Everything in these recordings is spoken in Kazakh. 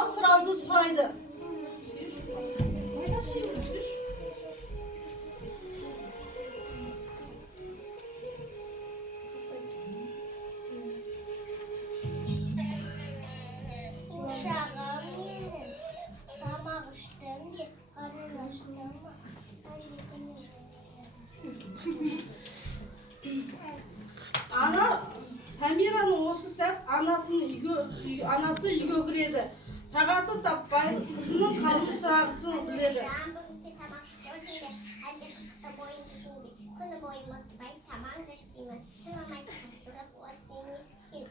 Hal sұрауды сұрайды. Uşağım yedim. Tamam içtim diye karnın açtım mı? Ана Самираның осы сәт анасы үйге кіреді. Тағаты таппай, қызының қалын сұрағысын біледі. Күні бойы ұмытпай тамақ да ішпеймін. Тыңламайсың сұрап осы естіген.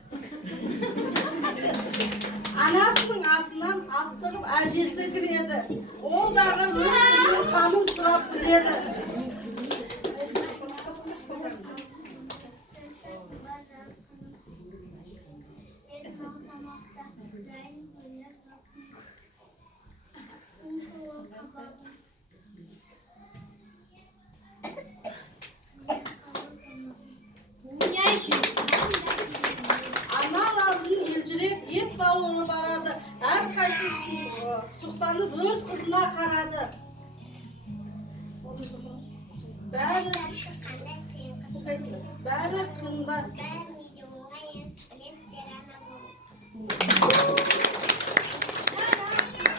Анасының атынан аптығып әжесі кіреді. Ол дағы өз қызының қамын сұрап біледі. Ана алдын елжіреп, ет бауыры барады. Әрқайсы сұқтанып өз қызына қарады. Бәрі қымбат.